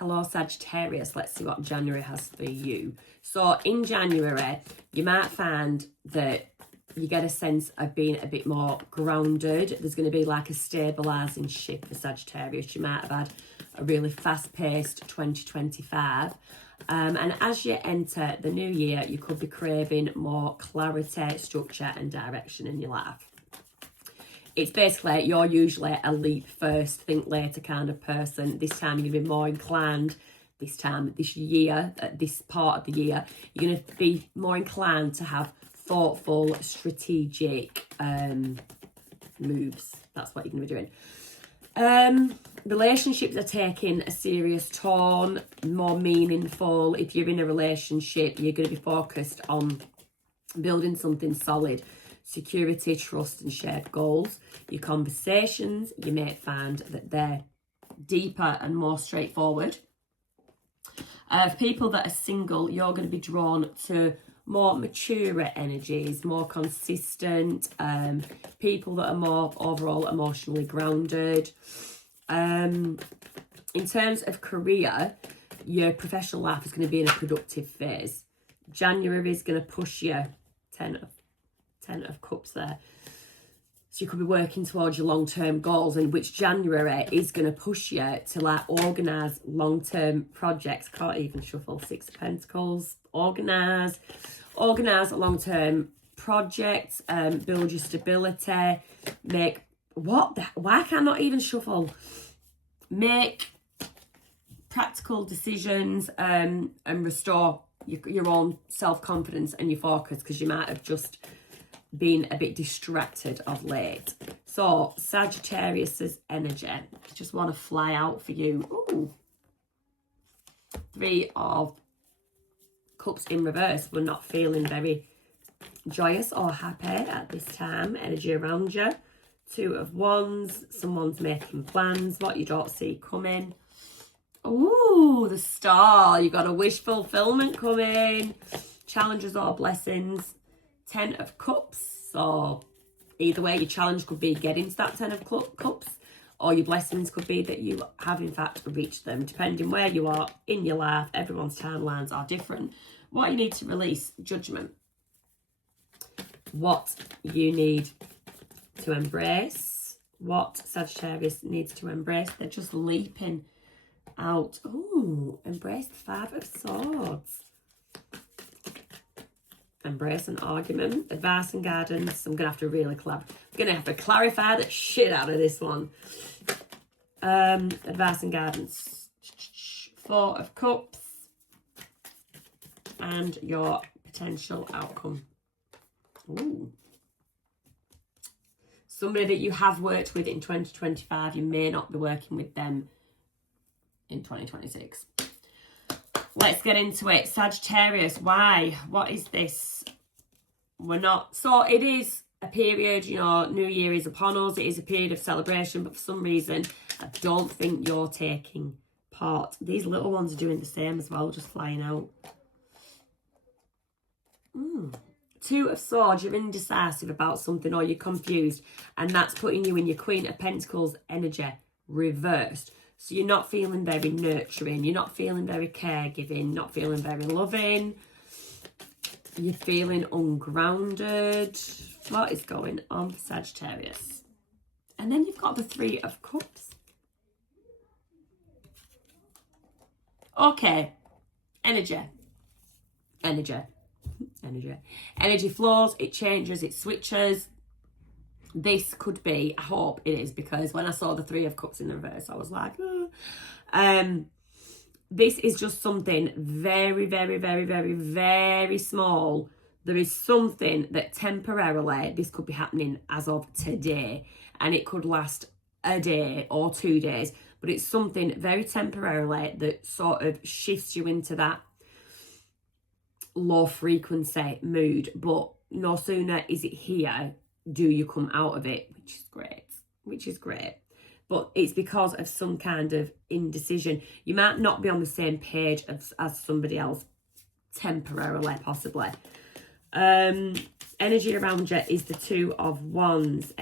Hello Sagittarius, let's see what January has for you. So in January, you might find that you get a sense of being a bit more grounded. There's going to be like a stabilising shift for Sagittarius. You might have had a really fast-paced 2025. And as you enter the new year, you could be craving more clarity, structure and direction in your life. It's basically, you're usually a leap first, think later kind of person. This time you're going to be more inclined, this year, this part of the year, you're going to be more inclined to have thoughtful, strategic moves. That's what you're going to be doing. Relationships are taking a serious turn, more meaningful. If you're in a relationship, you're going to be focused on building something solid. Security, trust and shared goals. Your conversations, you may find that they're deeper and more straightforward. For people that are single, you're going to be drawn to more mature energies, more consistent, people that are more overall emotionally grounded. In terms of career, your professional life is going to be in a productive phase. January is going to push you, 10 of Cups there. So you could be working towards your long-term goals, and which January is going to push you to like organise long-term projects. Can't even shuffle 6 of Pentacles. Organise long-term projects, build your stability, why can I not even shuffle? Make practical decisions and restore your own self-confidence and your focus, because you might have just been a bit distracted of late. So Sagittarius's energy, I just want to fly out for you. Ooh. 3 of Cups in reverse. We're not feeling very joyous or happy at this time. Energy around you. 2 of Wands. Someone's making plans. What you don't see coming. Ooh, the Star. You got a wish fulfillment coming. Challenges or blessings. 10 of Cups. So either way, your challenge could be getting to that 10 of Cups, or your blessings could be that you have in fact reached them. Depending where you are in your life, everyone's timelines are different. What you need to release, Judgment. What you need to embrace. What Sagittarius needs to embrace. They're just leaping out. Ooh, embrace the 5 of Swords. Embrace an argument, advice and guidance. I'm going to have to clarify the shit out of this one. Advice and guidance. 4 of Cups. And your potential outcome. Ooh. Somebody that you have worked with in 2025, you may not be working with them in 2026. Let's get into it. Sagittarius, why? What is this? So it is a period, New Year is upon us. It is a period of celebration, but for some reason, I don't think you're taking part. These little ones are doing the same as well, just flying out. 2 of Swords, you're indecisive about something, or you're confused, and that's putting you in your Queen of Pentacles energy reversed. So you're not feeling very nurturing, you're not feeling very caregiving, not feeling very loving. You're feeling ungrounded. What is going on for Sagittarius? And then you've got the 3 of Cups. Okay. Energy flows, it changes, it switches. This could be, I hope it is, because when I saw the 3 of Cups in the reverse, I was like, oh. This is just something very, very, very, very, very small. There is something that temporarily, this could be happening as of today, and it could last a day or 2 days, but it's something very temporarily that sort of shifts you into that low frequency mood. But no sooner is it here, do you come out of it, which is great. But it's because of some kind of indecision. You might not be on the same page as somebody else temporarily, possibly. Energy around you is the 2 of Wands.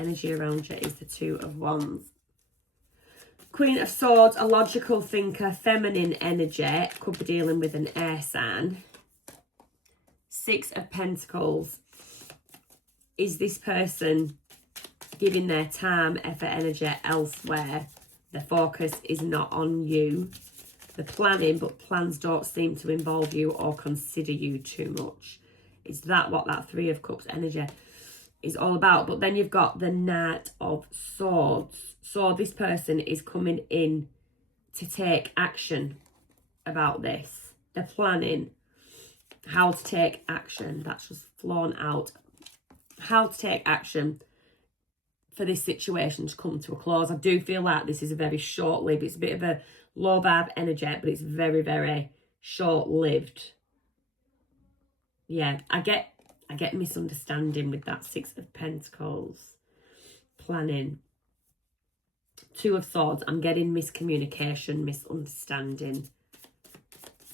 Queen of Swords, a logical thinker, feminine energy, could be dealing with an air sign. Six of Pentacles. Is this person giving their time, effort, energy elsewhere? The focus is not on you. They're planning, but plans don't seem to involve you or consider you too much. Is that what that Three of Cups energy is all about? But then you've got the Knight of Swords. So this person is coming in to take action about this. They're planning how to take action. That's just flown out. How to take action for this situation to come to a close. I do feel like this is a very short-lived. It's a bit of a low vibe energy, but it's very, very short-lived. Yeah, I get misunderstanding with that Six of Pentacles. Planning. Two of Swords. I'm getting miscommunication, misunderstanding.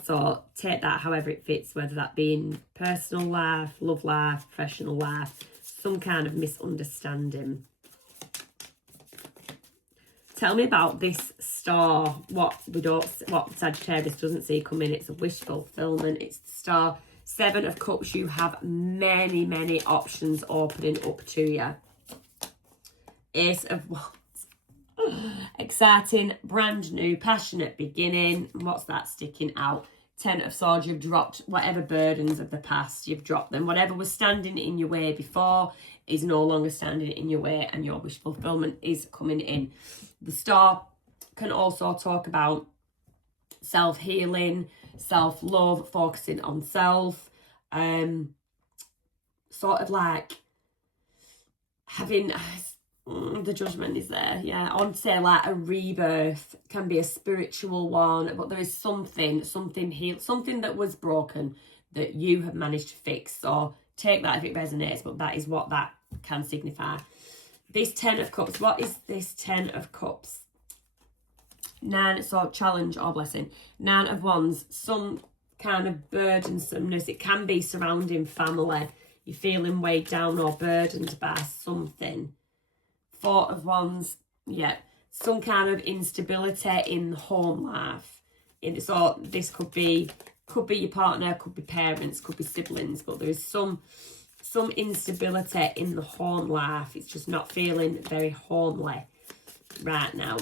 So take that however it fits, whether that be in personal life, love life, professional life, some kind of misunderstanding. Tell me about this star. What Sagittarius doesn't see coming. It's a wish fulfillment. It's the star. Seven of Cups. You have many, many options opening up to you. Ace of Wands. Exciting, brand new, passionate beginning. What's that sticking out? Ten of Swords. You've dropped whatever burdens of the past. You've dropped them. Whatever was standing in your way before is no longer standing in your way, and your wish fulfillment is coming in. The star can also talk about self-healing, self-love, focusing on self, sort of like having the Judgment is there. Yeah, I want to say like a rebirth, can be a spiritual one, but there is something healed, something that was broken that you have managed to fix. So take that if it resonates, but that is what that can signify. This Ten of Cups, what is this Ten of Cups? Nine, so challenge or blessing. Nine of Wands, some kind of burdensomeness. It can be surrounding family. You're feeling weighed down or burdened by something. Four of Wands, yeah, some kind of instability in home life. So this could be your partner, could be parents, could be siblings, but there is some instability in the home life. It's just not feeling very homely right now.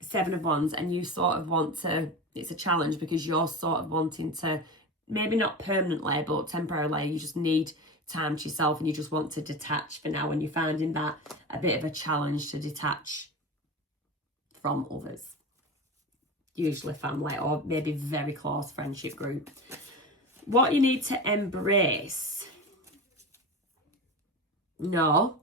Seven of Wands, and you sort of want to, it's a challenge because you're sort of wanting to, maybe not permanently, but temporarily, you just need time to yourself and you just want to detach for now, and you're finding that a bit of a challenge to detach from others. Usually family or maybe very close friendship group. What you need to embrace. No.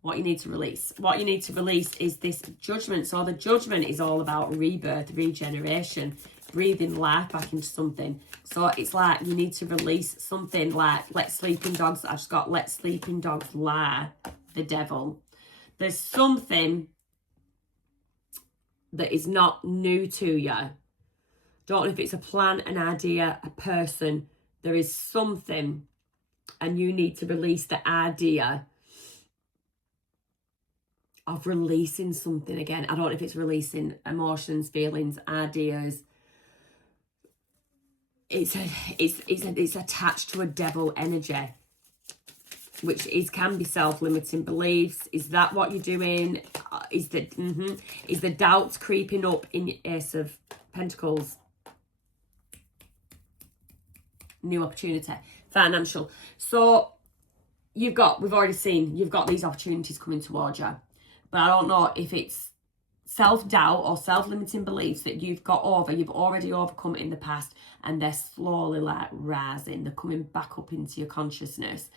What you need to release. What you need to release is this Judgment. So the Judgment is all about rebirth, regeneration, breathing life back into something. So it's like you need to release something like let sleeping dogs. I just got let sleeping dogs lie, the devil. There's something that is not new to you. Don't know if it's a plan, an idea, a person. There is something, and you need to release the idea of releasing something again. I don't know if it's releasing emotions, feelings, ideas. It's attached to a devil energy, which can be self-limiting beliefs. Is that what you're doing? Is the doubts creeping up in your Ace of Pentacles? New opportunity, financial. So we've already seen, you've got these opportunities coming towards you. But I don't know if it's self-doubt or self-limiting beliefs that you've already overcome in the past, and they're slowly like rising. They're coming back up into your consciousness.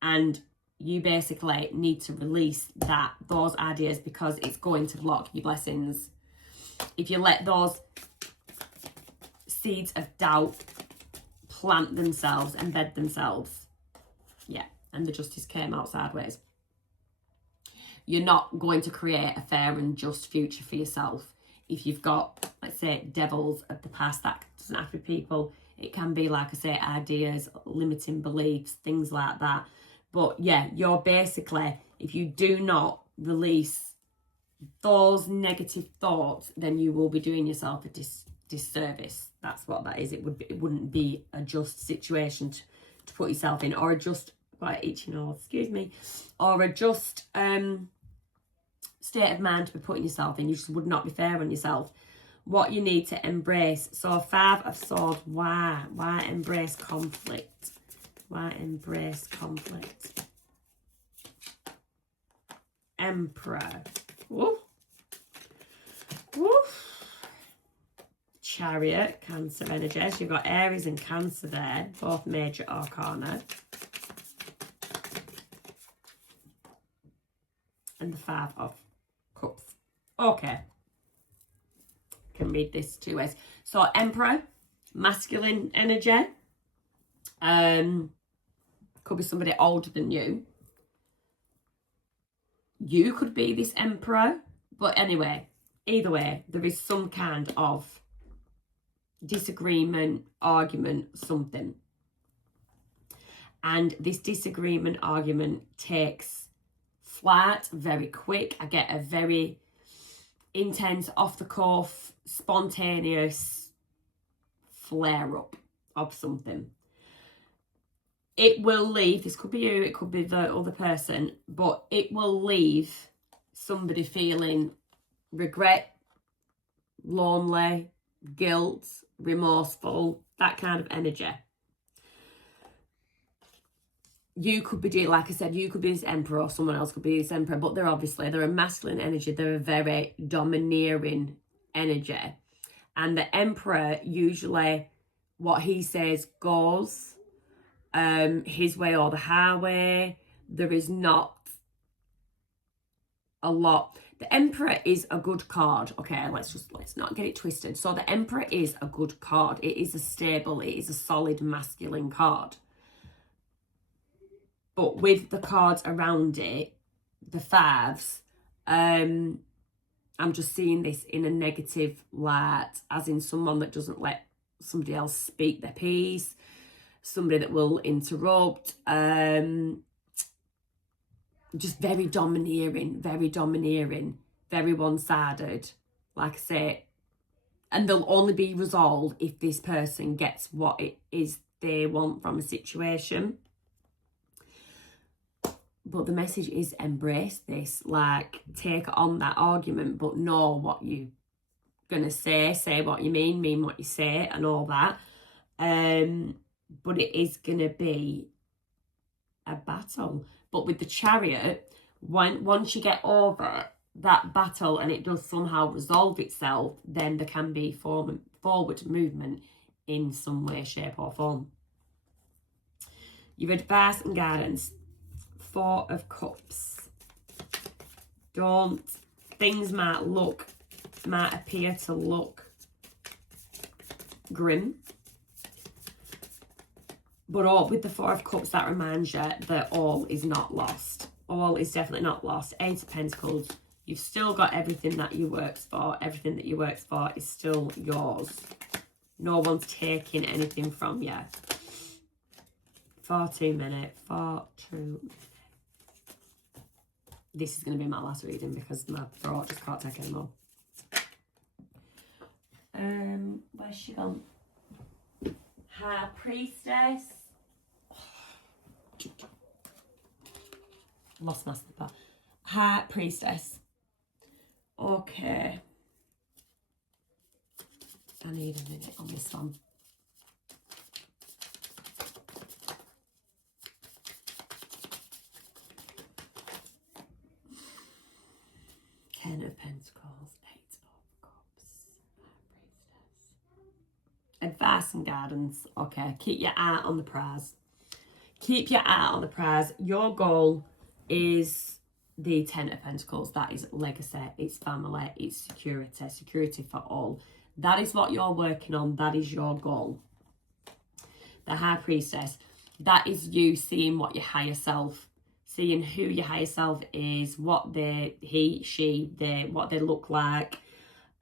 And you basically need to release those ideas because it's going to block your blessings. If you let those seeds of doubt plant themselves, embed themselves. Yeah, and the Justice came out sideways. You're not going to create a fair and just future for yourself. If you've got, let's say, devils of the past, that doesn't have to be people. It can be, like I say, ideas, limiting beliefs, things like that. But yeah, you're basically, if you do not release those negative thoughts, then you will be doing yourself a disservice. That's what that is. It wouldn't be a just situation to put yourself in, or a just, quite itchy nose, excuse me, or a just state of mind to be putting yourself in. You just would not be fair on yourself. What you need to embrace. So 5 of Swords. Why embrace conflict? Why embrace conflict? Emperor. Woof. Woof. Chariot, Cancer energies. You've got Aries and Cancer there, both major arcana. And the 5 of Cups. Okay. Can read this 2 ways. So Emperor, masculine energy. Could be somebody older than you. You could be this Emperor. But anyway, either way, there is some kind of disagreement, argument, something. And this disagreement, argument takes flight very quick. I get a very intense, off the cuff, spontaneous flare up of something. It will leave, this could be you, it could be the other person, but it will leave somebody feeling regret, lonely, guilt, remorseful, that kind of energy. You could be doing, like I said, you could be this Emperor, or someone else could be this Emperor, but they're a masculine energy. They're a very domineering energy. And the Emperor, usually what he says goes, his way or the highway. There is not a lot. The Emperor is a good card. Okay, let's not get it twisted. So the Emperor is a good card. It is a stable, it is a solid masculine card. But with the cards around it, the 5s, I'm just seeing this in a negative light, as in someone that doesn't let somebody else speak their piece, somebody that will interrupt, just very domineering, very one-sided, like I say. And they'll only be resolved if this person gets what it is they want from a situation. But the message is embrace this, like take on that argument, but know what you're gonna say what you mean what you say, and all that. But it is gonna be a battle. But with the Chariot, once you get over that battle and it does somehow resolve itself, then there can be forward movement in some way, shape or form. Your advice and guidance. 4 of Cups. Things might appear to look grim. But with the 4 of Cups, that reminds you that all is not lost. All is definitely not lost. 8 of Pentacles. You've still got everything that you worked for. Everything that you worked for is still yours. No one's taking anything from you. 4-2 minute. 4-2. This is going to be my last reading because my throat just can't take anymore. Where's she gone? High Priestess. Lost my slipper. High Priestess. Okay. I need a minute on this one. Ten of Pentacles, 8 of Cups, High Priestess. Advice and guidance. Okay, keep your eye on the prize. Keep your eye on the prize. Your goal is the 10 of Pentacles. That is legacy, it's family, it's security. Security for all. That is what you're working on. That is your goal. The High Priestess. That is you seeing what your higher self, seeing who your higher self is, what what they look like.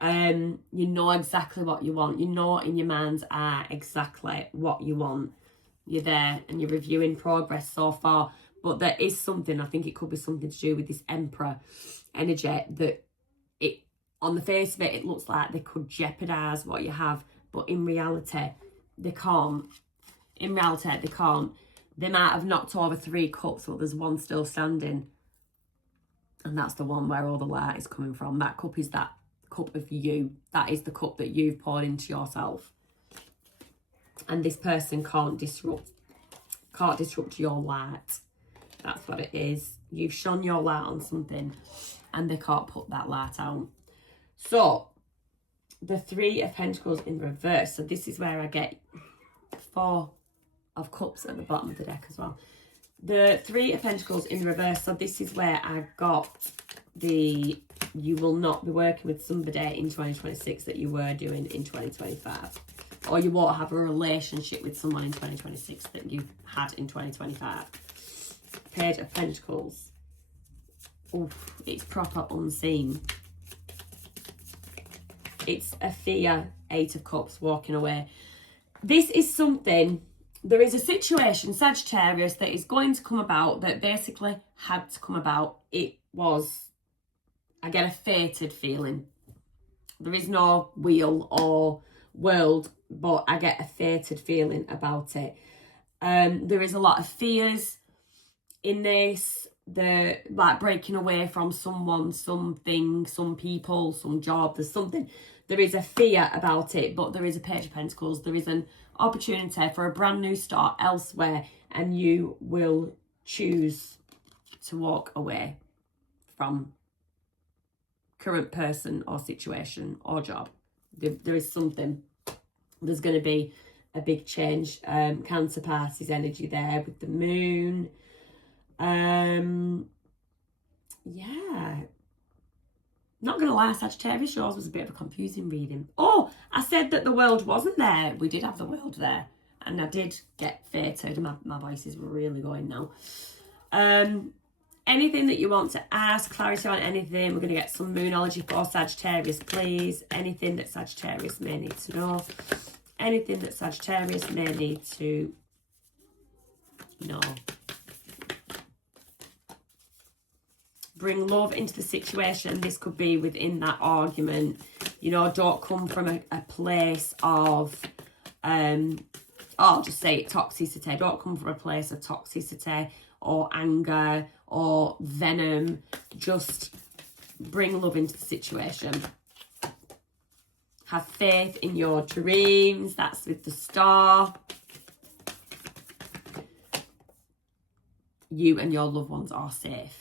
You know exactly what you want. You know in your mind's eye exactly what you want. You're there and you're reviewing progress so far. But there is something, I think it could be something to do with this Emperor energy, that it, on the face of it, it looks like they could jeopardise what you have, but in reality, they can't. In reality, they can't. They might have knocked over 3 cups, but there's one still standing. And that's the one where all the light is coming from. That cup is that cup of you. That is the cup that you've poured into yourself. And this person can't disrupt your light. That's what it is. You've shone your light on something and they can't put that light out. So, the 3 of Pentacles in reverse. So this is where I get 4 of Cups at the bottom of the deck as well. The 3 of Pentacles in reverse. So this is where I got the, you will not be working with somebody in 2026 that you were doing in 2025. Or you won't have a relationship with someone in 2026 that you had in 2025. Page of Pentacles. Oof, it's proper unseen. It's a fear, 8 of Cups, walking away. This is something, there is a situation, Sagittarius, that is going to come about, that basically had to come about. It was, I get a fated feeling. There is no wheel or world, but I get a fated feeling about it. There is a lot of fears in this. The like breaking away from someone, something, some people, some job. There's something. There is a fear about it, but there is a Page of Pentacles. There is an opportunity for a brand new start elsewhere, and you will choose to walk away from current person or situation or job. There is something. There's going to be a big change. Counterparty's energy there with the moon. Yeah. Not going to lie, Sagittarius, yours was a bit of a confusing reading. Oh, I said that the world wasn't there. We did have the world there. And I did get fated. My voice is really going now. Anything that you want to ask, clarity on anything. We're going to get some moonology for Sagittarius, please. Anything that Sagittarius may need to know. Anything that Sagittarius may need to know. Bring love into the situation. This could be within that argument. You know, don't come from a place of, I'll just say it, toxicity. Don't come from a place of toxicity or anger or venom. Just bring love into the situation. Have faith in your dreams. That's with the Star. You and your loved ones are safe.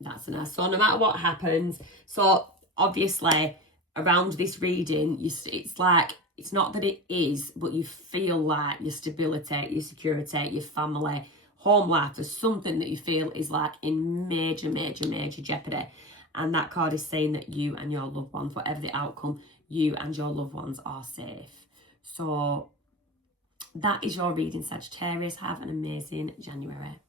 That's nice. So no matter what happens, so obviously around this reading, it's like, it's not that it is, but you feel like your stability, your security, your family, home life, there's something that you feel is like in major, major, major jeopardy. And that card is saying that you and your loved ones, whatever the outcome, you and your loved ones are safe. So that is your reading, Sagittarius. Have an amazing January.